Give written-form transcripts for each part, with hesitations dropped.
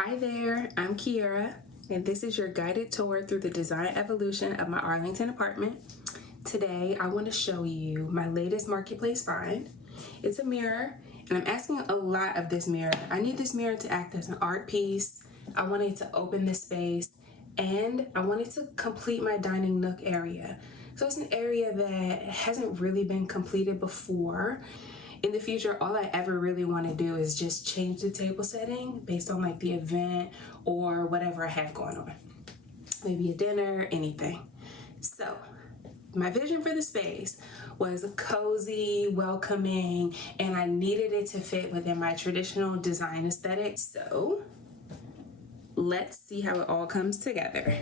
Hi there, I'm Kiera, and this is your guided tour through the design evolution of my Arlington apartment. Today, I want to show you my latest marketplace find. It's a mirror, and I'm asking a lot of this mirror. I need this mirror to act as an art piece. I want it to open the space, and I want it to complete my dining nook area. So it's an area that hasn't really been completed before. In the future, all I ever really want to do is just change the table setting based on like the event or whatever I have going on. Maybe a dinner, anything. So my vision for the space was cozy, welcoming, and I needed it to fit within my traditional design aesthetic. So let's see how it all comes together.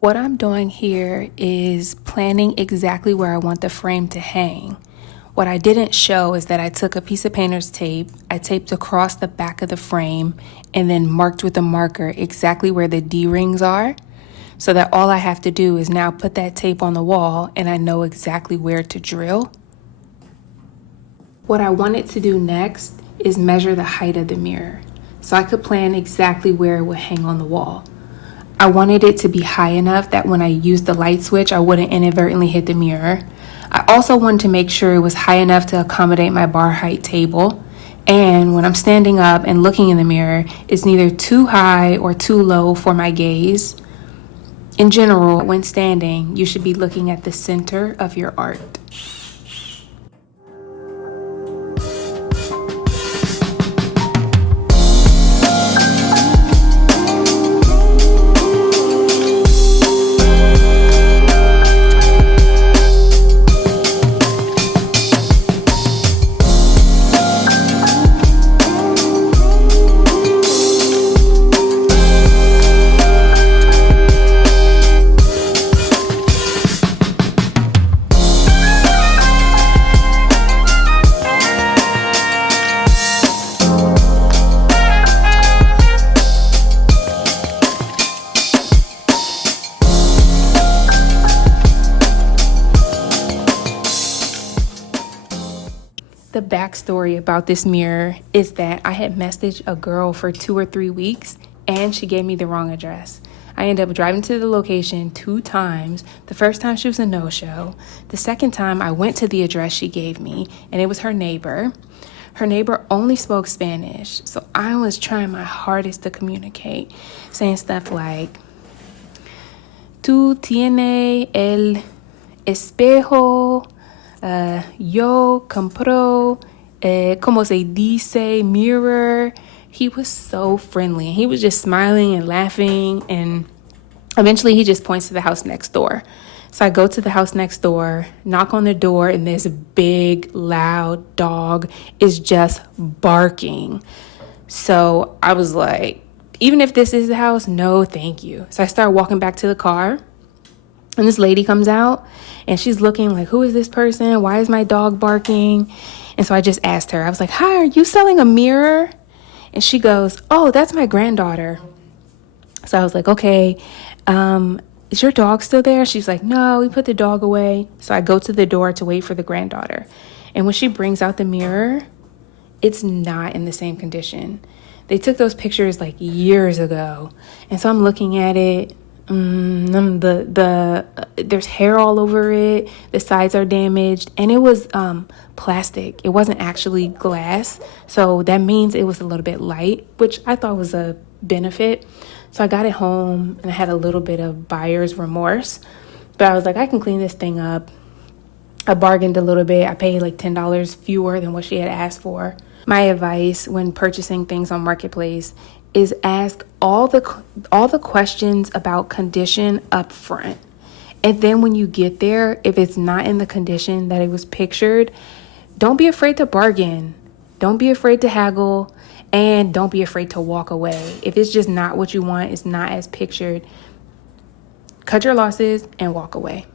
What I'm doing here is planning exactly where I want the frame to hang. What I didn't show is that I took a piece of painter's tape, I taped across the back of the frame, and then marked with a marker exactly where the D-rings are, so that all I have to do is now put that tape on the wall and I know exactly where to drill. What I wanted to do next is measure the height of the mirror, so I could plan exactly where it would hang on the wall. I wanted it to be high enough that when I used the light switch, I wouldn't inadvertently hit the mirror. I also wanted to make sure it was high enough to accommodate my bar height table. And when I'm standing up and looking in the mirror, it's neither too high or too low for my gaze. In general, when standing, you should be looking at the center of your art. The backstory about this mirror is that I had messaged a girl for 2 or 3 weeks and she gave me the wrong address. I ended up driving to the location 2 times. The first time she was a no-show. The second time I went to the address she gave me and it was her neighbor. Her neighbor only spoke Spanish, so I was trying my hardest to communicate, saying stuff like, "Tú tienes el espejo, yo compro, como se dice, mirror." He was so friendly. He was just smiling and laughing, and eventually he just points to the house next door. So I go to the house next door, knock on the door, and this big, loud dog is just barking. So I was like, even if this is the house, no, thank you. So I start walking back to the car, and this lady comes out, and she's looking like, who is this person? Why is my dog barking? And so I just asked her, I was like, hi, are you selling a mirror? And she goes, oh, that's my granddaughter. So I was like, okay, is your dog still there? She's like, no, we put the dog away. So I go to the door to wait for the granddaughter. And when she brings out the mirror, it's not in the same condition. They took those pictures like years ago. And so I'm looking at it. There's hair all over it. The sides are damaged. And it was plastic. It wasn't actually glass. So that means it was a little bit light, which I thought was a benefit. So I got it home and I had a little bit of buyer's remorse. But I was like, I can clean this thing up. I bargained a little bit. I paid like $10 fewer than what she had asked for. My advice when purchasing things on Marketplace is ask all the questions about condition up front. And then when you get there, if it's not in the condition that it was pictured, don't be afraid to bargain. Don't be afraid to haggle. And don't be afraid to walk away. If it's just not what you want, it's not as pictured, cut your losses and walk away.